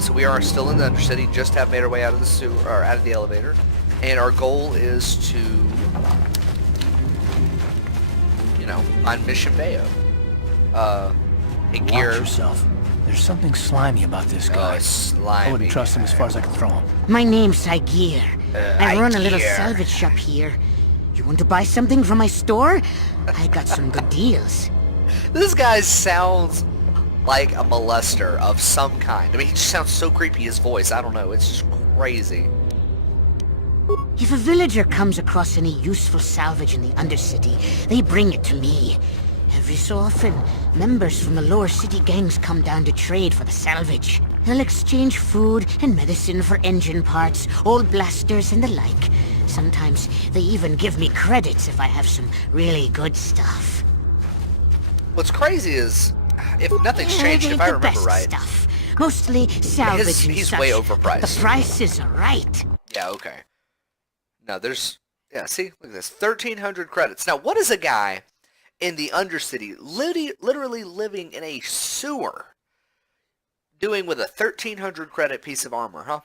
So we are still in the Undercity, just have made our way out of the sewer, or out of the elevator, and our goal is to, you know, find Mission Bayo. Watch yourself. There's something slimy about this guy. Slimy. I wouldn't trust him as far as I can throw him. My name's Igir. I run a little salvage shop here. You want to buy something from my store? I got some good deals. This guy sounds like a molester of some kind. I mean, he just sounds so creepy, his voice. I don't know, it's just crazy. If a villager comes across any useful salvage in the Undercity, they bring it to me. Every so often, members from the lower city gangs come down to trade for the salvage. They'll exchange food and medicine for engine parts, old blasters and the like. Sometimes they even give me credits if I have some really good stuff. What's crazy is, if nothing's changed, if I remember right, stuff. Mostly salvage and he's such, way overpriced. The prices are right. Yeah, okay. Now there's, yeah, see, look at this, 1,300 credits. Now, what is a guy in the Undercity, literally living in a sewer, doing with a 1,300 credit piece of armor, huh?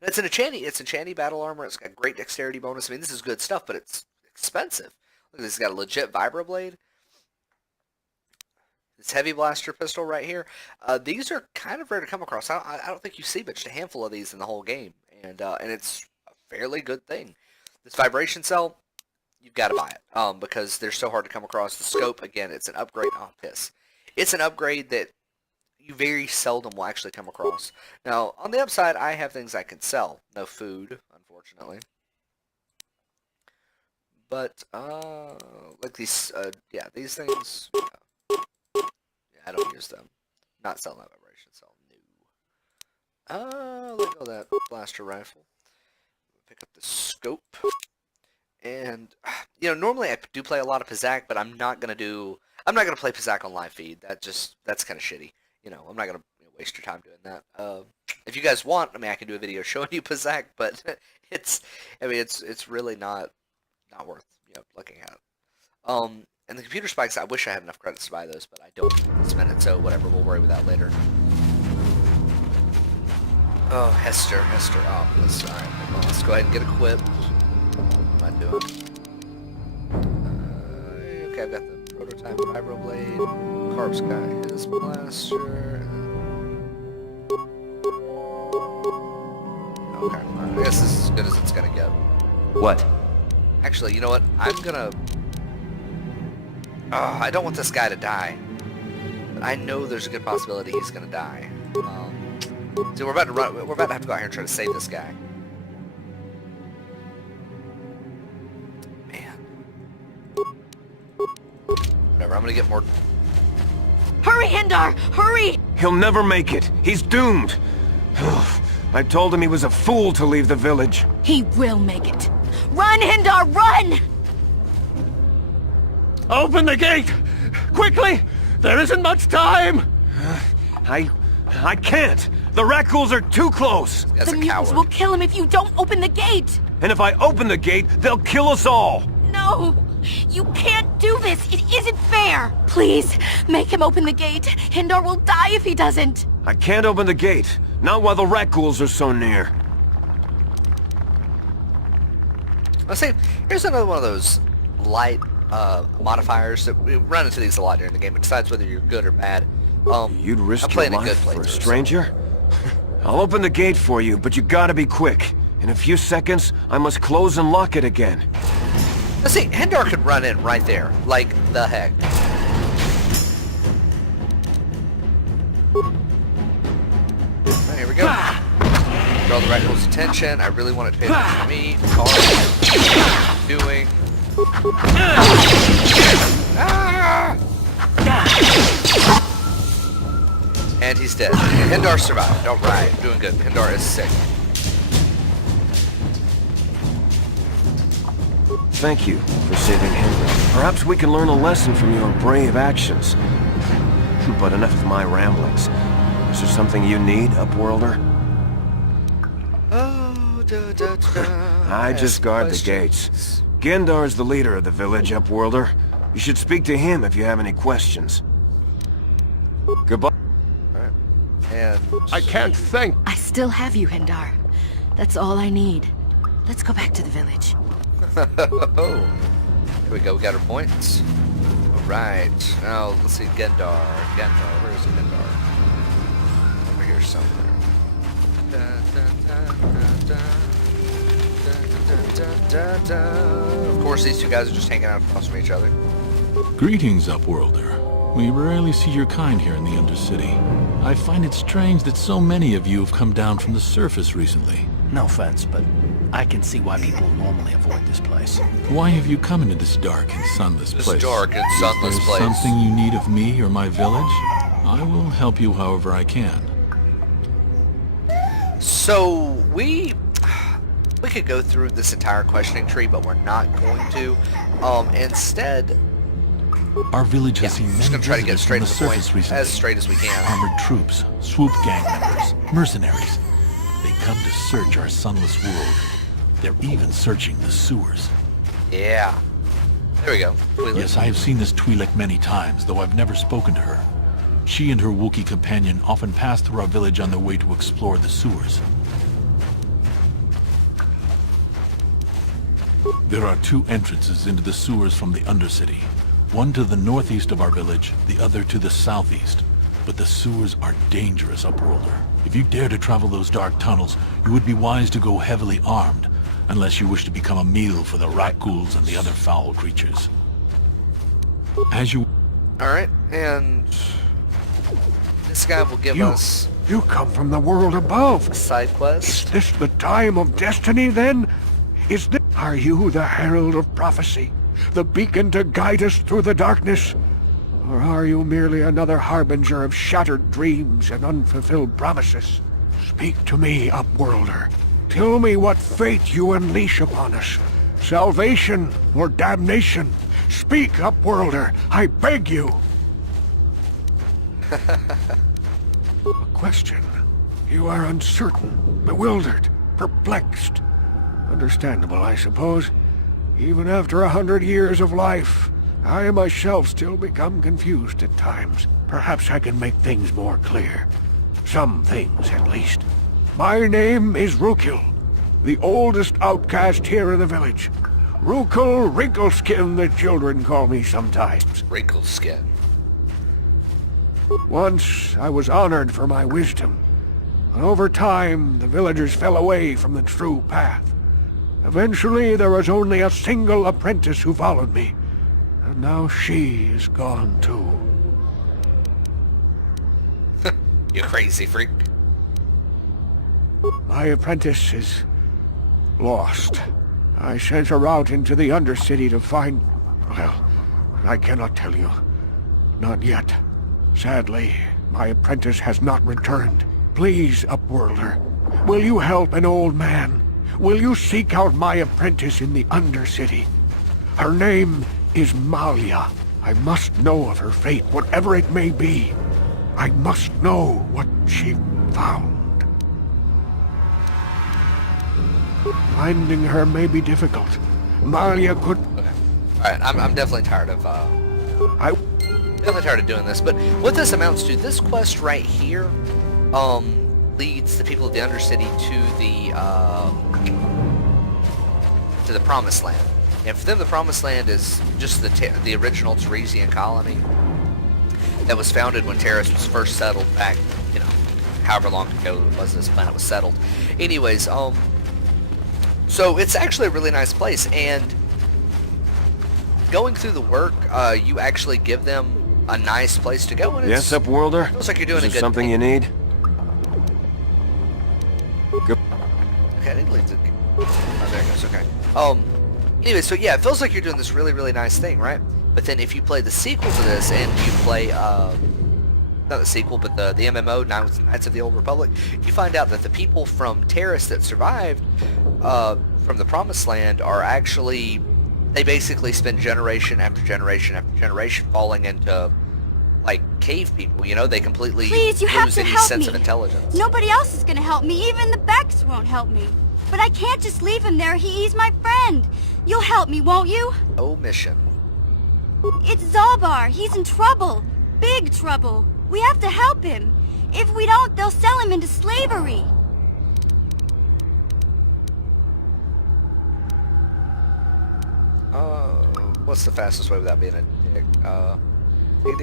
And it's an enchanty battle armor. It's got great dexterity bonus. I mean, this is good stuff, but it's expensive. Look, this has got a legit vibroblade. This heavy blaster pistol right here. These are kind of rare to come across. I don't think you see but just a handful of these in the whole game, and it's a fairly good thing. This vibration cell, you've got to buy it because they're so hard to come across. The scope, again, it's an upgrade. Oh, piss. It's an upgrade that you very seldom will actually come across. Now, on the upside, I have things I can sell. No food, unfortunately. But, like these, yeah, these things, yeah, I don't use them. Not selling that vibration cell, no. Let go of that blaster rifle. Pick up the scope. And, you know, normally I do play a lot of Pizzac, but I'm not gonna play Pizzac on live feed. That's kind of shitty. You know, I'm not gonna waste your time doing that. If you guys want, I mean, I can do a video showing you Pizzac, but it's really not worth, you know, looking at. And the computer spikes, I wish I had enough credits to buy those, but I don't at this minute, so whatever, we'll worry with that later. Oh, Hester, oh, this, alright, well, let's go ahead and get equipped. What am I doing? Okay, I've got the prototype vibroblade, Carp's got his blaster. Okay, alright, I guess this is as good as it's gonna get. What? Actually, you know what? I'm gonna... I don't want this guy to die. But I know there's a good possibility he's gonna die. So we're about to have to go out here and try to save this guy. Man. Whatever, I'm gonna get more... Hurry, Hindar! Hurry! He'll never make it. He's doomed. I told him he was a fool to leave the village. He will make it. Run, Hindar, run! Open the gate! Quickly! There isn't much time! I can't! The Rackles are too close! That's The a mutants coward. will kill him if you don't open the gate! And if I open the gate, they'll kill us all! No! You can't do this! It isn't fair! Please, make him open the gate! Hindar will die if he doesn't! I can't open the gate. Not while the Rackles are so near. Let's see, here's another one of those light modifiers that we run into these a lot during the game. It decides whether you're good or bad. You'd risk I'm your playing a good life for a playthrough, so- stranger? I'll open the gate for you, but you gotta be quick. In a few seconds, I must close and lock it again. Let's see, Hindar could run in right there. Like the heck. Alright, here we go. Draw the Rackles' attention. I really want it to pay attention to me. Carl, doing. Ah! And he's dead. And Hindar survived. Alright, doing good. Hindar is sick. Thank you for saving him. Perhaps we can learn a lesson from your brave actions. But enough of my ramblings. Is there something you need, Upworlder? Oh, I just guard the gates. Gendar's the leader of the village, Upworlder. You should speak to him if you have any questions. Goodbye. Alright. And I can't thank... I still have you, Hindar. That's all I need. Let's go back to the village. here we go. We got our points. All right. Now let's see Gendar. Where is Gendar? Over here somewhere. Of course, these two guys are just hanging out across from each other. Greetings, Upworlder. We rarely see your kind here in the Undercity. I find it strange that so many of you have come down from the surface recently. No offense, but I can see why people normally avoid this place. Why have you come into this dark and sunless This place? dark and sunless Is there place. something you need of me or my village? I will help you however I can. So we could go through this entire questioning tree, but we're not going to. Instead, Our village has seen just many gonna try to get visitors from straight the to the point, surface recently. as straight as we can. Armored troops, swoop gang members, mercenaries. They come to search our sunless world. They're even searching the sewers. Yeah. There we go. Yes, I have seen this Twi'lek many times, though I've never spoken to her. She and her Wookiee companion often pass through our village on their way to explore the sewers. There are two entrances into the sewers from the Undercity. One to the northeast of our village, the other to the southeast. But the sewers are dangerous, Upworlder. If you dare to travel those dark tunnels, you would be wise to go heavily armed, unless you wish to become a meal for the Rakghouls and the other foul creatures. As you... Alright, and this guy will give us You come from the world above. a side Is quest. this the time of destiny, then? Are you the herald of prophecy? The beacon to guide us through the darkness? Or are you merely another harbinger of shattered dreams and unfulfilled promises? Speak to me, Upworlder. Tell me what fate you unleash upon us. Salvation or damnation? Speak, Upworlder, I beg you. A question. You are uncertain, bewildered, perplexed. Understandable, I suppose. Even after 100 years of life, I myself still become confused at times. Perhaps I can make things more clear. Some things, at least. My name is Rukil, the oldest outcast here in the village. Rukil Wrinkleskin, the children call me sometimes. Wrinkled skin. Once I was honored for my wisdom, but over time the villagers fell away from the true path. Eventually there was only a single apprentice who followed me, and now she is gone too. You crazy freak. My apprentice is lost. I sent her out into the Undercity to find... well, I cannot tell you. Not yet. Sadly, my apprentice has not returned. Please, Upworlder, will you help an old man? Will you seek out my apprentice in the Undercity? Her name is Malia. I must know of her fate, whatever it may be. I must know what she found. Finding her may be difficult. Malia could... Okay. Alright, I'm definitely tired of definitely tired of doing this, but what this amounts to, this quest right here, leads the people of the Undercity to the Promised Land. And for them, the Promised Land is just the original Tarisian colony that was founded when Taris was first settled back, you know, however long ago it was this planet was settled. Anyways, so it's actually a really nice place, and going through the work, you actually give them a nice place to go, and Yes, Upworlder? looks like you're doing Is a there good something you need? Go. Okay, I didn't leave the... Oh, there it goes, okay. Anyway, so yeah, it feels like you're doing this really, really nice thing, right? But then if you play the sequel to this, and you play, not the sequel, but the MMO, Knights of the Old Republic, you find out that the people from Taris that survived, from the Promised Land are actually... They basically spend generation after generation after generation falling into, like, cave people, you know? They completely Please, you have lose to any help sense me. of intelligence. Nobody else is gonna help me. Even the Becks won't help me. But I can't just leave him there. He's my friend. You'll help me, won't you? Omission. It's Zalbar. He's in trouble. Big trouble. We have to help him. If we don't, they'll sell him into slavery. What's the fastest way without being a dick?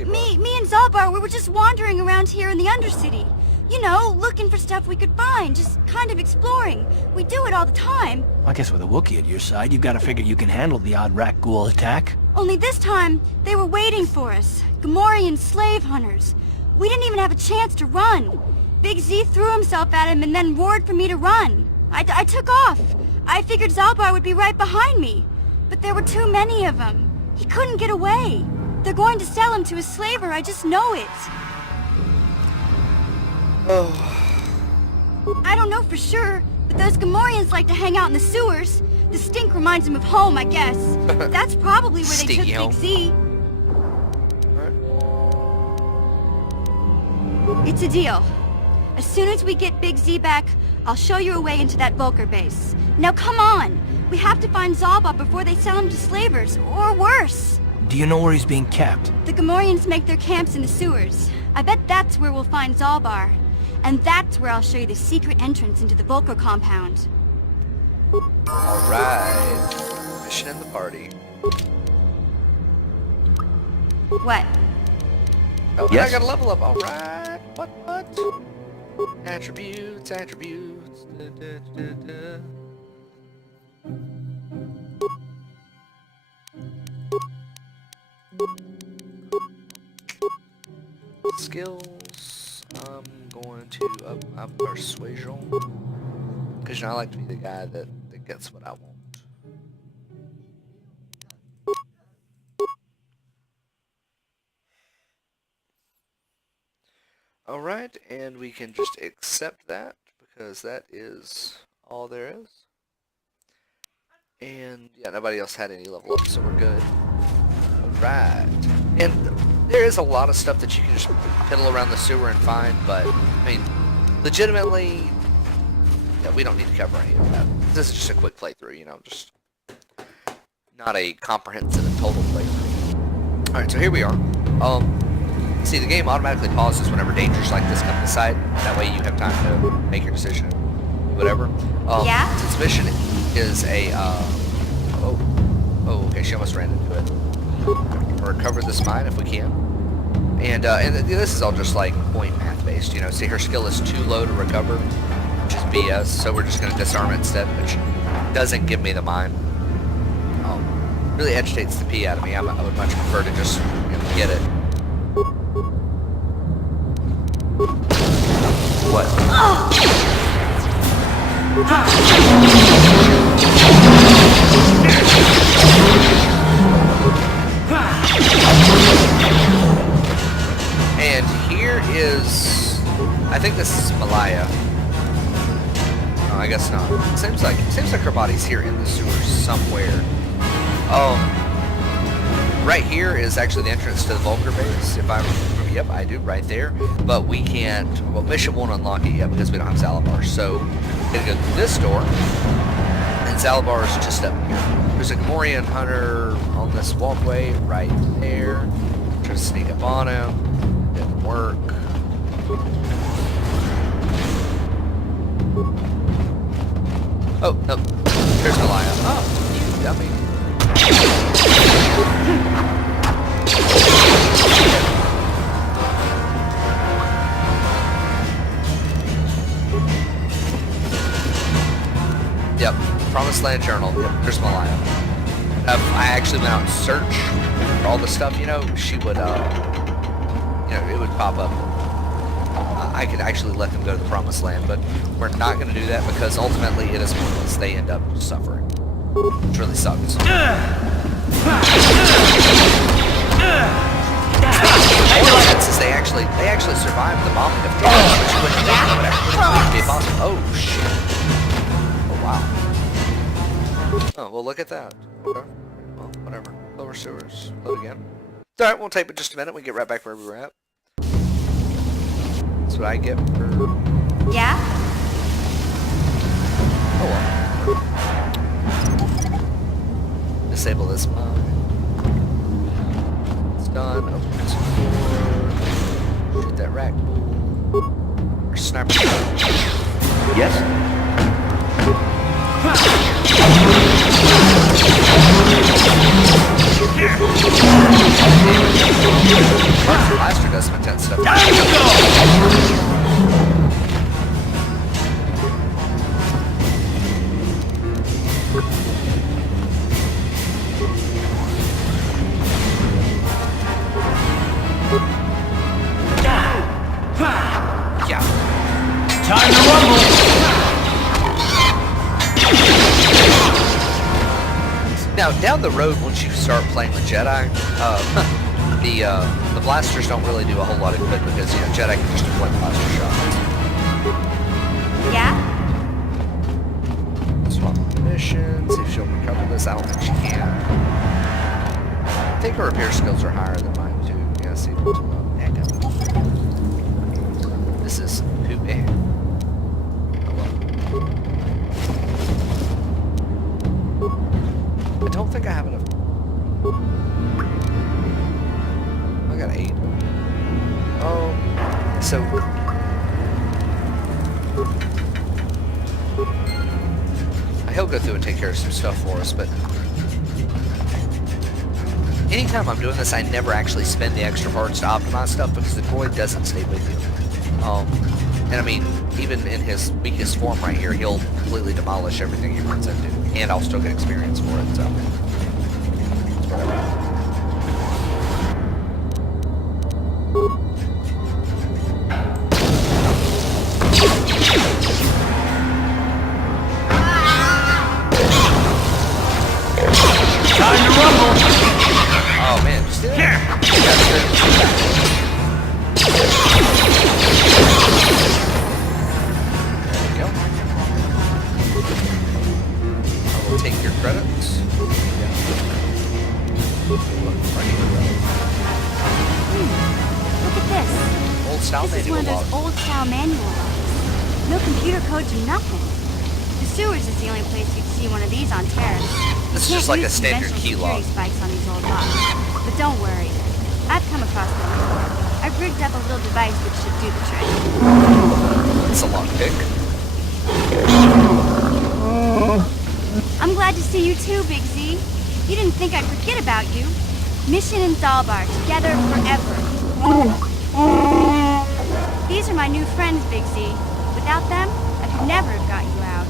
Me and Zalbar, we were just wandering around here in the Undercity. You know, looking for stuff we could find, just kind of exploring. We do it all the time. I guess with a Wookiee at your side, you've got to figure you can handle the odd rat ghoul attack. Only this time, they were waiting for us. Gamorrean slave hunters. We didn't even have a chance to run. Big Z threw himself at him and then roared for me to run. I took off. I figured Zalbar would be right behind me. But there were too many of them. He couldn't get away. They're going to sell him to a slaver, I just know it. I don't know for sure, but those Gamorreans like to hang out in the sewers. The stink reminds them of home, I guess. That's probably where they took Stinky home. Big Z. It's a deal. As soon as we get Big Z back, I'll show you a way into that Vulcar base. Now come on! We have to find Zalbar before they sell him to slavers, or worse. Do you know where he's being kept? The Gamorreans make their camps in the sewers. I bet that's where we'll find Zalbar. And that's where I'll show you the secret entrance into the Vulcar compound. Alright. Mission in the party. What? Oh, Yes? I gotta level up. Alright. What? Attributes. Da, da, da, da. Skills. I'm going to up my persuasion. Because I like to be the guy that gets what I want. Alright, and we can just accept that because that is all there is. And yeah, nobody else had any level up, so we're good. Alright. And there is a lot of stuff that you can just piddle around the sewer and find, but I mean, legitimately, yeah, we don't need to cover any of that. This is just a quick playthrough, you know, just not a comprehensive and total playthrough. Alright, so here we are. See, the game automatically pauses whenever dangers like this come to sight. That way you have time to make your decision, whatever. Yeah? Since mission is a, okay, she almost ran into it. Recover this mine if we can. And this is all just like point math based, you know. See, her skill is too low to recover, which is BS, so we're just going to disarm it instead, which doesn't give me the mine. Really agitates the pee out of me. I would much prefer to just, you know, get it. What? And here is, I think this is Malaya. No, I guess not. Seems like her body's here in the sewers somewhere. Right here is actually the entrance to the Vulcar base. If I remember, yep, I do, right there. But we can't, well, mission won't unlock it yet because we don't have Zalbar. So, we're gonna go through this door, and Zalbar is just up here. There's a Gamorrean hunter on this walkway right there. Try to sneak up on him. Didn't work. Oh, no. There's Malaya. Oh, you dummy. Yep, Promised Land Journal. Yep, there's Malaya. If I actually went out and searched for all the stuff, you know, she would, you know, it would pop up. I could actually let them go to the Promised Land, but we're not going to do that because ultimately it is pointless. They end up suffering. Which really sucks. One of the senses they actually survived the bombing of Taris, which wouldn't think that would actually be possible. Oh shit! Oh wow! Oh well, look at that. Okay. Well, whatever. Lower sewers. Load again. All right, we'll tape it just a minute. We get right back where we were at. That's what I get for. Yeah? Oh well. Disable this mine. It's done. Open this door. Shoot that rack. Yes? Blaster does some intense stuff. Yeah. Time to rumble! Now, down the road, once you start playing with Jedi, the blasters don't really do a whole lot of good because, you know, Jedi can just deploy blaster shots. Yeah? Swap missions, see if she'll recover this. I don't think she can. I think her repair skills are higher than mine, too. Yeah, see. Echo. This is poopy. I don't think I have enough. I got 8. So he'll go through and take care of some stuff for us, but anytime I'm doing this, I never actually spend the extra parts to optimize stuff because the droid doesn't stay with you. And I mean, even in his weakest form right here, he'll completely demolish everything he runs into, and I'll still get experience for it, so it's whatever. Time to rumble! Oh man, just did it. Here! There we go. I will take your credits. Look at this. Old style This is manual one of log. those old-style manual logs. No computer codes or nothing. The sewers is the only place you'd see one of these on Taris. This is You just can't like a use standard conventional key log. security spikes on these old logs. But don't worry. I've come across them before. I've rigged up a little device which should do the trick. It's a long pick. I'm glad to see you too, Big Z. You didn't think I'd forget about you. Mission and Dalbar, together forever. These are my new friends, Big Z. Without them, I could never have got you out.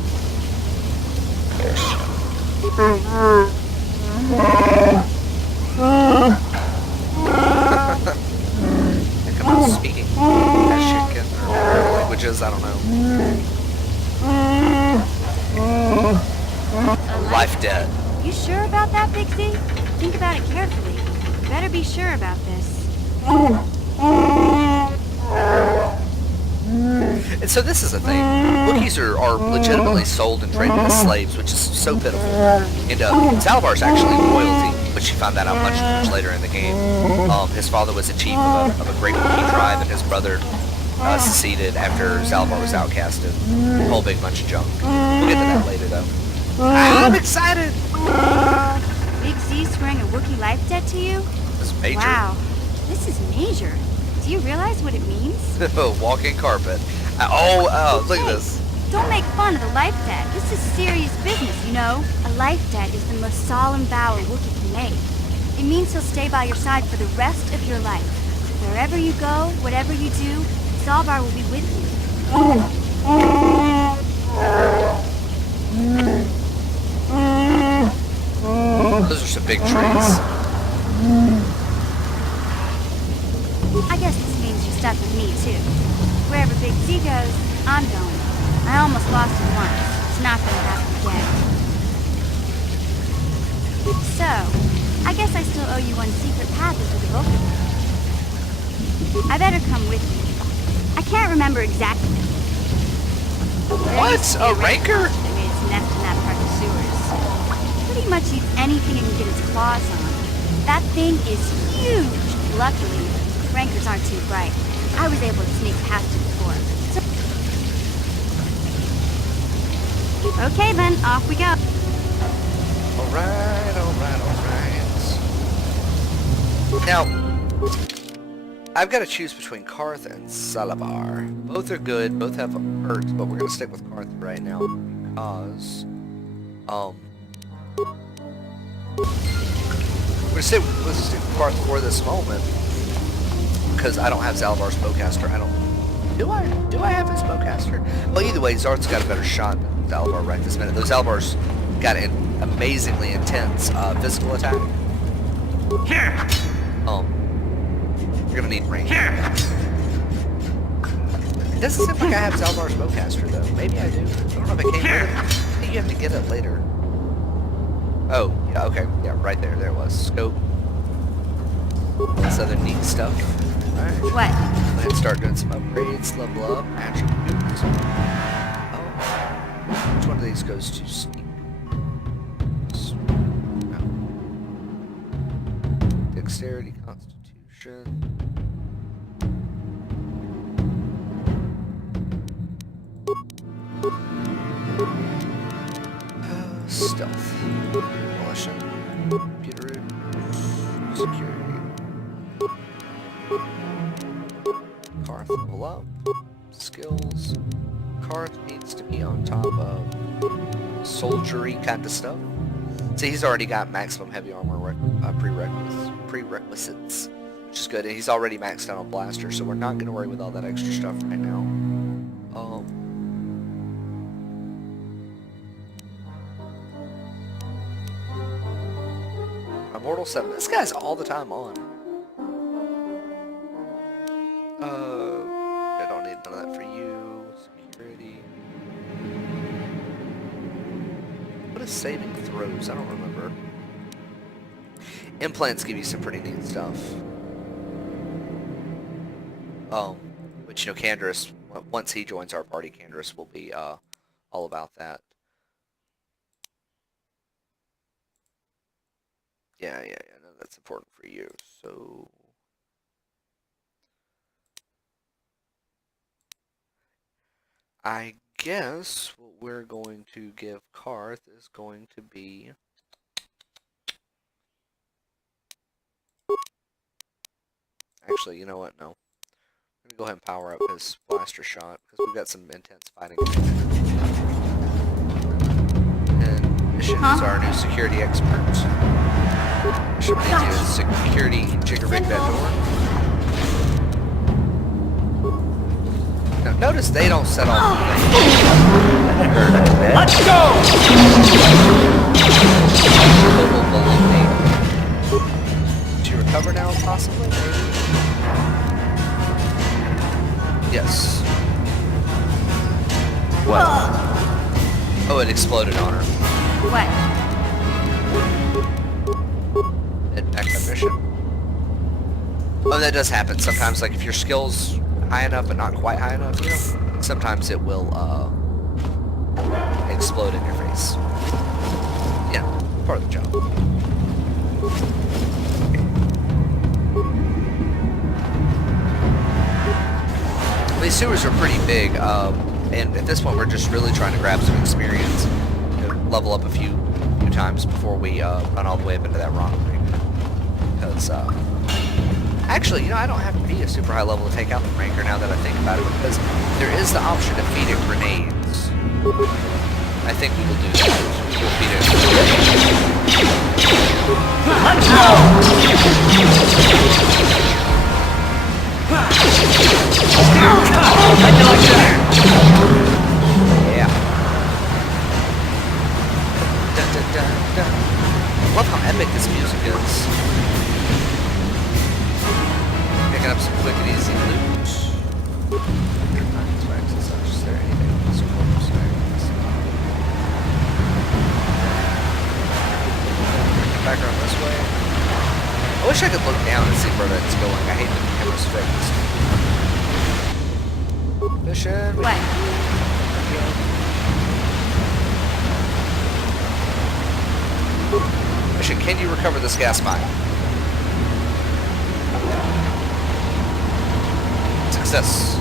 They come out speaking Pashikin or languages, I don't know. Life debt. You sure about that, Big Z? Think about it carefully. You better be sure about this. And so this is the thing. Wookiees are legitimately sold and traded as slaves, which is so pitiful. And Salvar's actually royalty, but she found that out much later in the game. His father was a chief of a great Wookiee tribe, and his brother seceded after Salvar was outcasted. A whole big bunch of junk. We'll get to that later, though. I'm excited! Big Z swearing a Wookiee life debt to you? This is major. Wow, this is major. Do you realize what it means? Walking carpet. Oh, look at Hey, this. Don't make fun of the life debt. This is serious business, you know? A life debt is the most solemn vow a Wookiee can make. It means he'll stay by your side for the rest of your life. Wherever you go, whatever you do, Zalbar will be with you. Those are some big trees. I guess this means you're stuck with me, too. Wherever Big Z goes, I'm going. I almost lost him once. It's not gonna happen again. So, I guess I still owe you one secret path into the Vulcan. I better come with you. I can't remember exactly. What? A Rancor? They made its nest in that part of the sewers. Pretty much eats anything it can get its claws on. That thing is huge. Luckily, Rancors aren't too bright. I was able to sneak past it before. So... Okay then, off we go. Alright. Now, I've got to choose between Karth and Salabar. Both are good, both have perks, but we're going to stick with Karth right now because, let's stick with Karth for this moment because I don't have Zalabar's bowcaster. Do I have his bowcaster? Well, either way, Zarth's got a better shot than Zalabar right this minute. Those Zalabar's got an amazingly intense physical attack. You're gonna need range. It doesn't seem like I have Zalabar's bowcaster though. Maybe I do. I don't know if it came with it. I think you have to get it later. Oh, yeah, okay. Yeah, right there. There it was. Scope. This other neat stuff. Alright. What? Go ahead and start doing some upgrades. Level up. Attributes. Oh. Which one of these goes to sneak? No. Dexterity, Constitution. Stealth. Demolition. Computer root. Security. Karth level up. Skills. Karth needs to be on top of soldiery kind of stuff. See, he's already got maximum heavy armor prerequisites, which is good. And he's already maxed out on blaster, so we're not going to worry with all that extra stuff right now. Immortal 7. This guy's all the time on. I don't need none of that for you. Security. What is saving throws? I don't remember. Implants give you some pretty neat stuff. Which, you know, Canderous, once he joins our party, Canderous will be all about that. Yeah, no, that's important for you. So I guess what we're going to give Karth is going to be actually, you know what? No. I'm gonna go ahead and power up his blaster shot because we've got some intense fighting. And Mission is our new security expert. Mission needs you to security jigger rig that door. Now notice they don't set off. Let's go! Did you recover now, possibly? Maybe? Yes. What? Oh, it exploded on her. What? It backed up mission. Oh, that does happen sometimes. Like if your skill's high enough but not quite high enough, you know, sometimes it will explode in your face. Yeah, part of the job. These sewers are pretty big, and at this point we're just really trying to grab some experience, to level up a few times before we run all the way up into that rock ring. Because, actually, you know, I don't have to be a super high level to take out the Rancor now that I think about it, because there is the option to feed it grenades. I think we will do that. We'll feed it Let's go! Yeah. Dun, dun, dun, dun. I love how epic this music is. Picking up some quick and easy loot. Is there anything else? Back around this way. I wish I could look down and see where that's going. I hate that the camera's fixed. Mission. What? Mission, can you recover this gas mine? Success.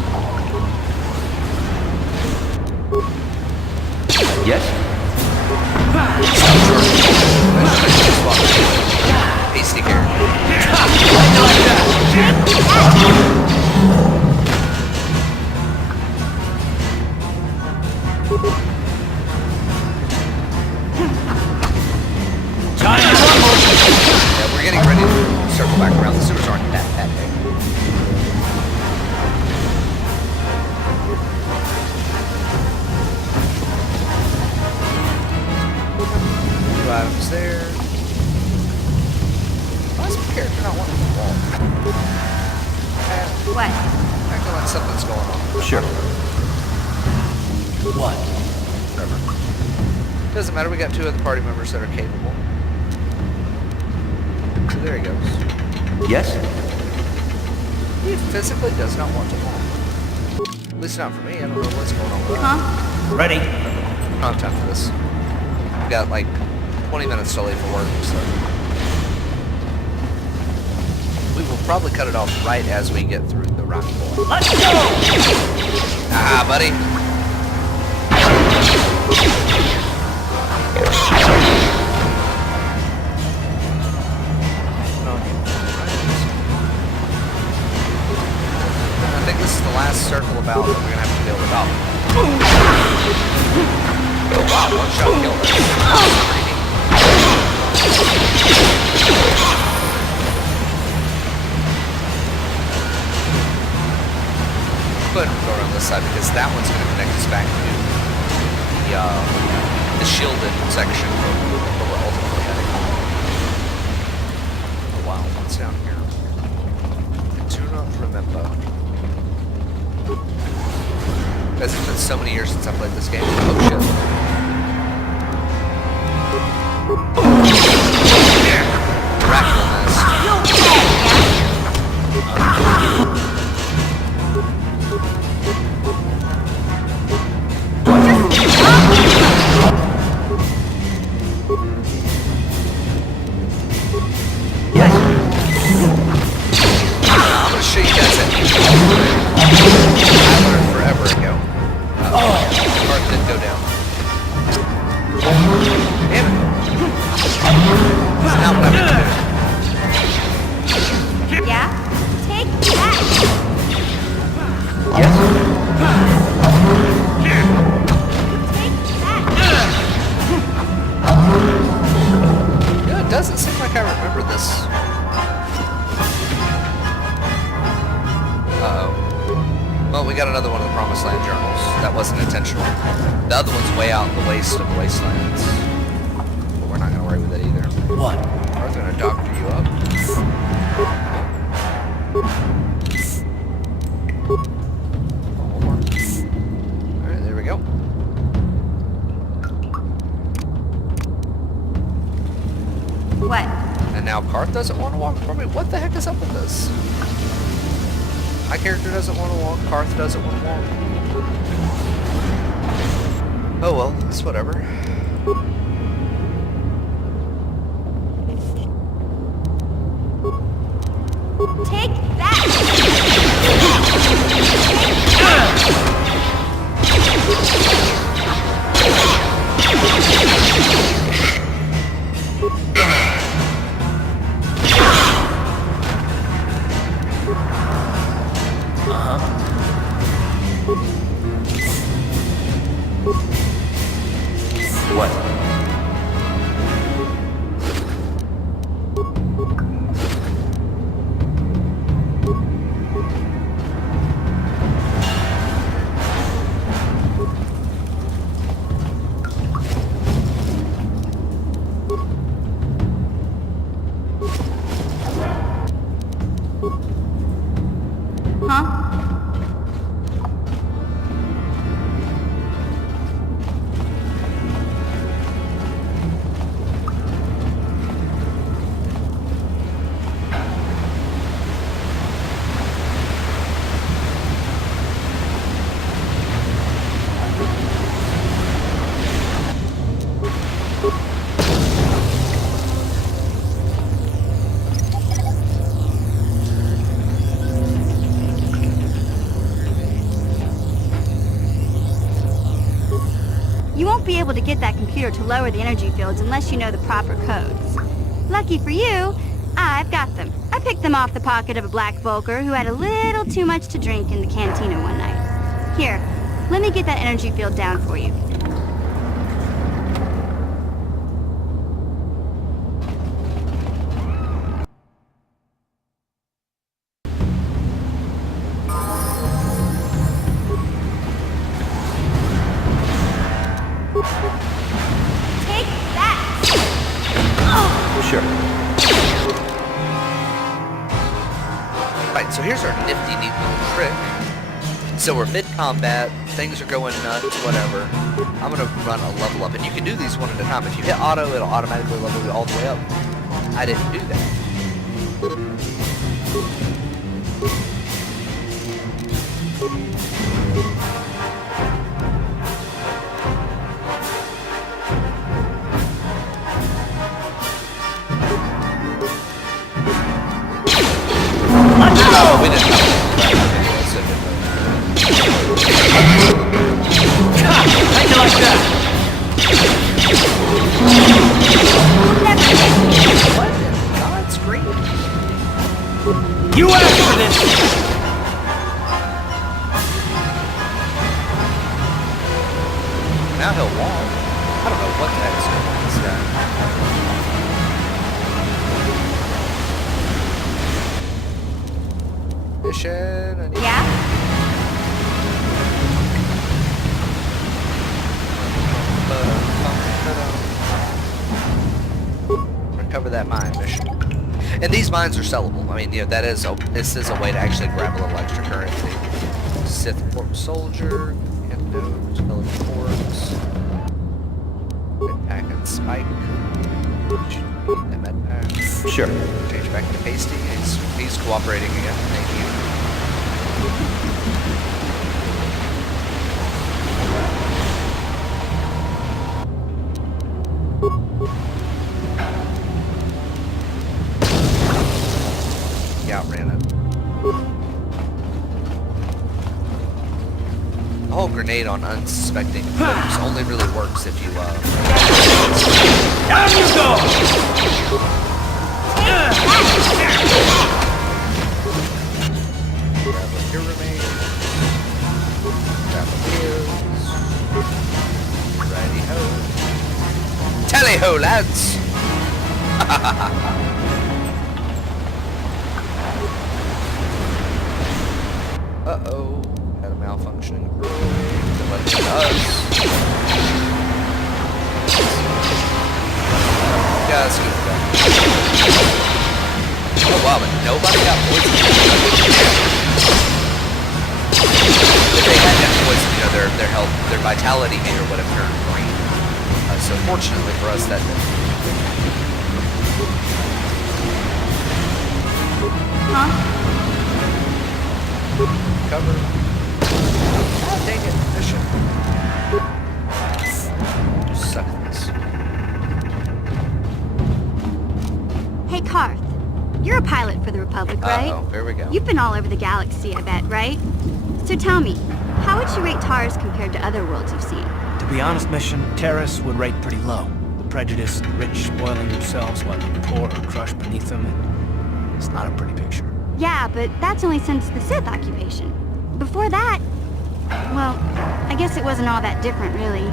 Yes? Pasty here. Yeah, we're getting ready to circle back around. The sewers aren't that big. Two items there. Why is my character not wanting to walk? What? Acting like something's going on. Sure. What? Whatever. Doesn't matter, we got two other party members that are capable. So there he goes. Yes? He physically does not want to walk. At least not for me, I don't know what's going on with Huh? Ready? I don't have time for this. We got like 20 minutes to leave for work, so... We will probably cut it off right as we get through the Rancor. Let's go! Ah, buddy! I think this is the last circle about that we're gonna have to deal with. Oh wow, one shot killed us. Go ahead and go around this side because that one's gonna connect us back to the shielded section where we're ultimately heading. Oh wow, what's down here? I do not remember. Guys, it's been so many years since I played this game. Oh shit. Rational nest. I'm gonna show you guys that I learned forever ago. Heart didn't go down. Damn it. It's not what I meant to do. Yeah? Take that! Yes? Take that! Yeah, it doesn't seem like I remember this. Uh-oh. Well, we got another one of the Promised Land journals. That wasn't intentional. The other one's way out in the waste of wastelands. But we're not going to worry with it either. What? Are they going to doctor you up? Hold on. Alright, there we go. What? And now Karth doesn't want to walk for me? What the heck is up with this? My character doesn't want to walk, Karth doesn't want to walk. Oh well, it's whatever. Take that! What? Huh? You won't be able to get that computer to lower the energy fields unless you know the proper codes. Lucky for you, I've got them. I picked them off the pocket of a black Volker who had a little too much to drink in the cantina one night. Here, let me get that energy field down for you. Take that! Sure. Right, so here's our nifty, neat little trick. So we're mid-combat, things are going nuts, whatever. I'm gonna run a level up, and you can do these one at a time. If you hit auto, it'll automatically level you all the way up. I didn't do that. We didn't. How'd you like that? What? God's green. You asked for this! Now he'll walk. I don't know what the heck is going on with this guy. Mission. I need Yeah? recover that mine mission. And these mines are sellable. I mean, you know, this is a way to actually grab a little extra currency. Sith Corpse Soldier, antidote, skeleton corpse, med pack and spike. That med pack. Sure. Change back to Pasty. He's cooperating again. Thank you. He outran it. The whole grenade on unsuspecting foes only really works if you, Down you go! grab a here remains. Grab a kills. Righty ho. Tally ho, lads! Uh-oh. Had a malfunctioning droid. Don't let it get to us. Yeah, let's get it done. Oh wow, but nobody got poisoned. If they had that poison, you know, their health, their vitality meter would have turned green. So fortunately for us, that didn't. Huh? Cover. Ah, dang it, mission. Just suck at this. Hey, Karth. You're a pilot for the Republic, right? Uh-oh, here we go. You've been all over the galaxy, I bet, right? So tell me, how would you rate Taris compared to other worlds you've seen? To be honest, Mission, Taris would rate pretty low. The prejudiced, rich spoiling themselves while the poor are crushed beneath them. It's not a pretty picture. Yeah, but that's only since the Sith occupation. Before that, well, I guess it wasn't all that different, really.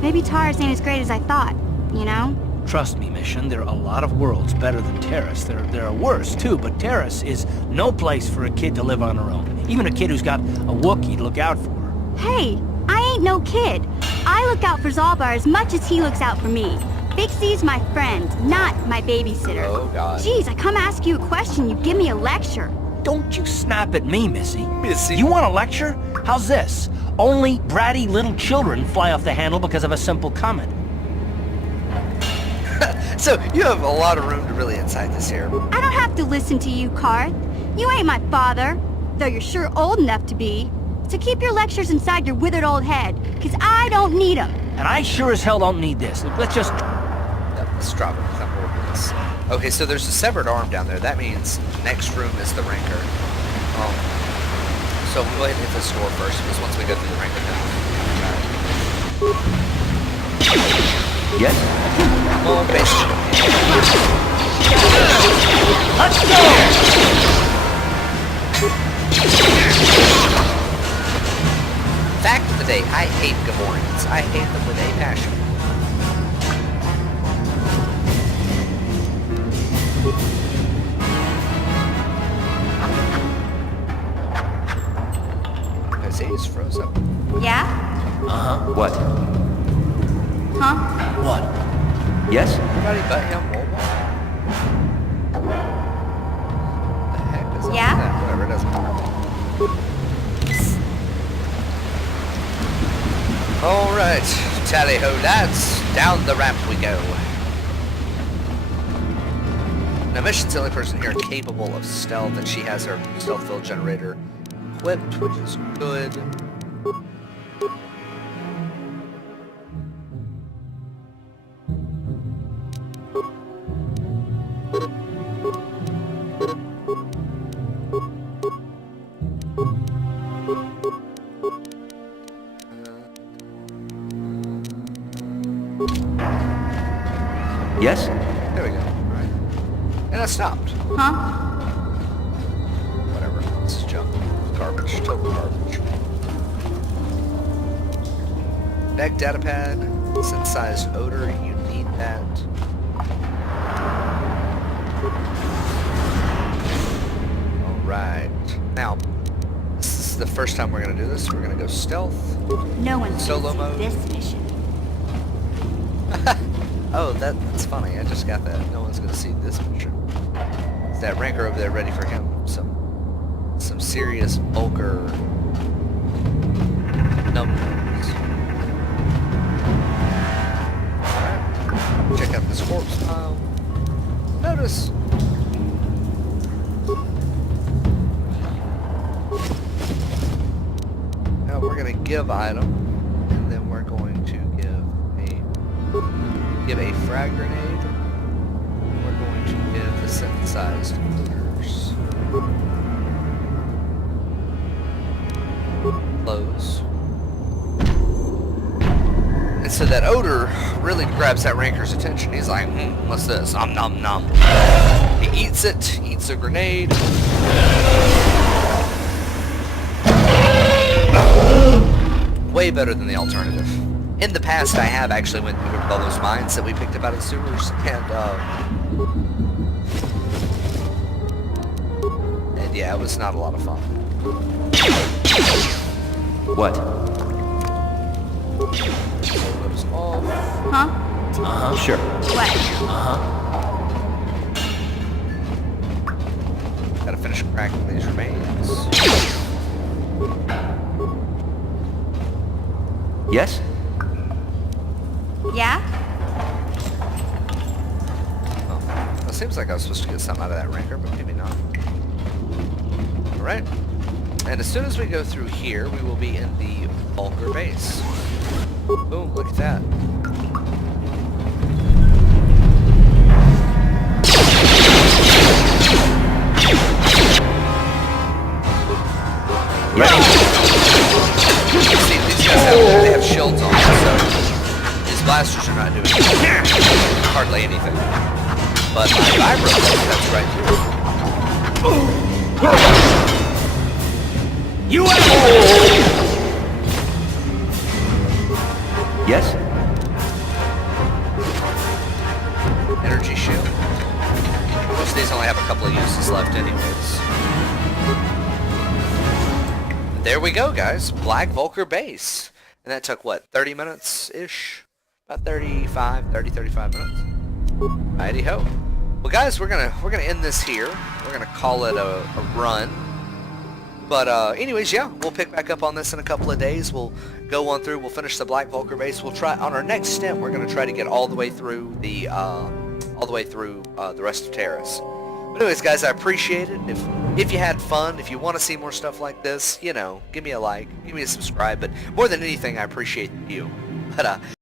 Maybe Taris ain't as great as I thought, you know? Trust me, Mission, there are a lot of worlds better than Taris. There are worse, too, but Taris is no place for a kid to live on her own. Even a kid who's got a Wookiee to look out for. Hey, I ain't no kid. I look out for Zalbar as much as he looks out for me. Big C's my friend, not my babysitter. Oh, God. Jeez, I come ask you a question, you give me a lecture. Don't you snap at me, Missy. Missy. You want a lecture? How's this? Only bratty little children fly off the handle because of a simple comment. So, you have a lot of room to really incite this here. I don't have to listen to you, Karth. You ain't my father, though you're sure old enough to be. So keep your lectures inside your withered old head, because I don't need them. And I sure as hell don't need this. Look, let's just... Yep, let's drop it. I'm bored with this. Okay, so there's a severed arm down there. That means next room is the Rancor. So we'll go ahead and hit this door first, because once we go through the Rancor Yes? well, basically. I hate Gamorreans. I hate them with a passion. I see he's frozen. Yeah? Uh-huh. What? Huh? What? Yes? Everybody but him, Wolwall. The heck is Yeah? that? Whatever, it doesn't matter. Alright, tally-ho lads, down the ramp we go. Now Mission's the only person here capable of stealth, and she has her stealth field generator equipped, which is good. Yes? There we go. Alright. And I stopped. Huh? Whatever. This is junk. Garbage. Total garbage. Neck data pad. Synthesized odor. You need that. Alright. Now, this is the first time we're going to do this. We're going to go stealth. No one's Solo gonna mode. see this mission. Oh, that's funny. I just got that. No one's going to see this mission. Is that Rancor over there ready for him? Some serious vulgar numbers. Alright. Check out this corpse pile. Notice. Now we're going to give item, and then we're going to give a frag grenade. We're going to give the synthesized odors. Close. And so that odor really grabs that Rancor's attention. He's like, what's this? Nom nom nom. He eats it, eats a grenade. Way better than the alternative. In the past, I have actually went through all those mines that we picked up out of the sewers, and yeah, it was not a lot of fun. What? It was all Huh? Uh-huh. Sure. What? Uh-huh. gotta finish cracking these remains. Yes? Yeah? Oh, it seems like I was supposed to get something out of that Rancor, but maybe not. Alright. And as soon as we go through here, we will be in the Vulgar base. Boom, look at that. See, these guys they have shields on, so these blasters are not doing hardly anything. But my vibro, that's right. You Yes? Energy shield. Which these only have a couple of uses left anyways. There we go, guys. Black Vulgar base. And that took, what, 30 minutes-ish? About 35 minutes. Righty-ho. Well, guys, we're gonna end this here. We're gonna call it a run. But, anyways, yeah, we'll pick back up on this in a couple of days. We'll go on through, we'll finish the Black Vulgar base. We'll try, on our next stint, we're gonna try to get all the way through the rest of Taris. But anyways, guys, I appreciate it. If you had fun, if you want to see more stuff like this, you know, give me a like, give me a subscribe. But more than anything, I appreciate you. But,